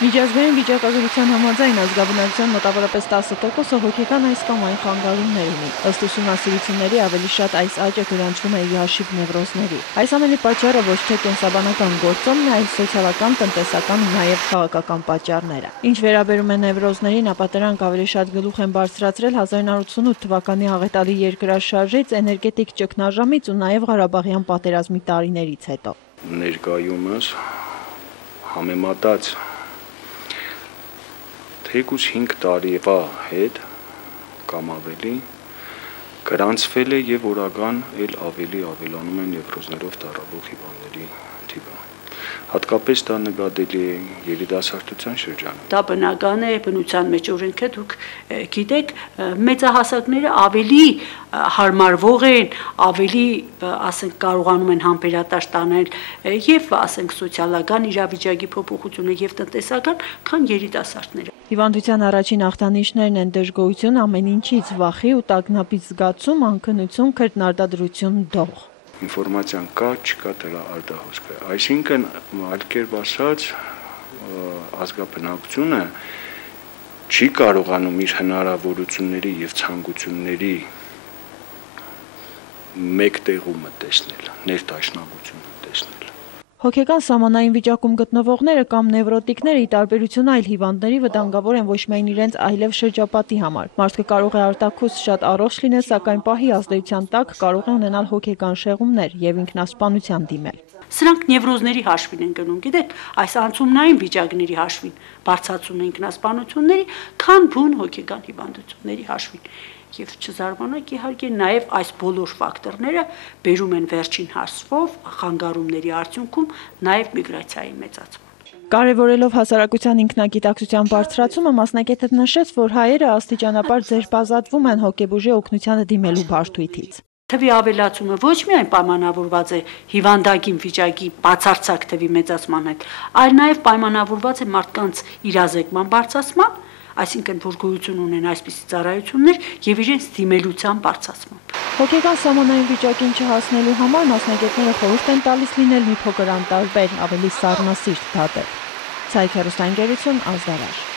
Միջազգային վիճակագրության համաձայն ազգաբնակչության մոտավորապես 10%-ը հոգեկան այս կամ այն խանգարումներ ունի։ Ըստ ուսումնասիրությունների ավելի շատ այս աճը գրանցվում է ի հաշիվ նևրոզների։ Այս ամենի պատճառը ոչ թե կենսաբանական գործոնն է, այլ սոցիալական, տնտեսական ու նաև քաղաքական պատճառները։ Ինչ վերաբերում է նևրոզներին, ապա դրանք ավելի շատ գլուխ են բարձրացրել 1988 թվականի աղետալի երկրաշարժից, էներգետիկ ճգնաժամից ու նաև Ղարաբաղյան պատերազմի տարիներից հետո։ Ներկայումս համեմատած թեկուզ 5 տարիվա հետ կամ ավելի գրանցվել է եւ օրական էլ ավելի ավելանում են նևրոզներով տառապող հիվանդների թիվը։ Հատկապես դա նկատելի է երիտասարդության շրջանում։ Դա բնական է, բնության մեջ օրենք է, դուք գիտեք, մեծահասակները ավելի հարմարվող են, ավելի, ասենք, կարողանում են համբերատար տանել եւ, ասենք, սոցիալական իրավիճակի փոփոխությունը եւ տնտեսական, քան երիտասարդները։ Հիվանդության առաջին ախտանիշներն են դժգոհություն, ամեն ինչից վախի ու տագնապից զգացում, անքնություն, քրտնարտադրություն, դող։ Ինֆորմացիան կա, չկա դրա արտահոսքը։ Այսինքն, այլ կերպ ասած, ազգաբնակչությունը չի կարողանում իր հնարավորությունների եւ ցանկությունների մեկ տեղումը տեսնել, ներդաշնակությունը տեսնել։ Հոգեկան սահմանային վիճակում գտնվողները կամ նևրոտիկները ի տարբերություն այլ հիվանդների վտանգավոր են ոչ միայն իրենց այլև շրջապատի համար։ Մարդը կարող է արտաքուստ շատ առողջ լինել, սակայն պահի ազդեցության տակ կարող է ունենալ հոգեկան շեղումներ եւ ինքնասպանության դիմել։ Սրանք նևրոզների հաշվին են գնում, գիտեք, այս անցումնային վիճակների հաշվին, բարձրացում ինքնասպանությունների, քան բուն հոգեկան հիվանդությունների հաշվին։ Եվ չզարմանաք իհարկե նաև այս բոլոր ֆակտորները բերում են վերջին հասվով խանգարումների արդյունքում նաև միգրացիայի մեծացման։ Կարևորելով հասարակության ինքնագիտակցության բարձրացումը, մասնագետը նշեց, որ հայերը աստիճանաբար ձերբազատվում են հոգեբուժի օգնությանը դիմելու բարդույթից։ Թվի ավելացումը ոչ միայն պայմանավորված է հիվանդագին վիճակի բացարձակ թվի մեծացման հետ, այլ նաև պայմանավորված է մարդկանց իրազեկման բարձրացման, այսինքն որ գոյություն ունեն այսպիսի ծառայություններ եւ իրենց դիմելության բարձրացման։ Հոգեկան սահմանային վիճակին չհասնելու համար մասնագետները խորհուրդ են տալիս լինել մի փոքր անտարբեր, ավելի սառնասիրտ դատել։ Ցայք հեռուստաընկերություն, Ազդարար։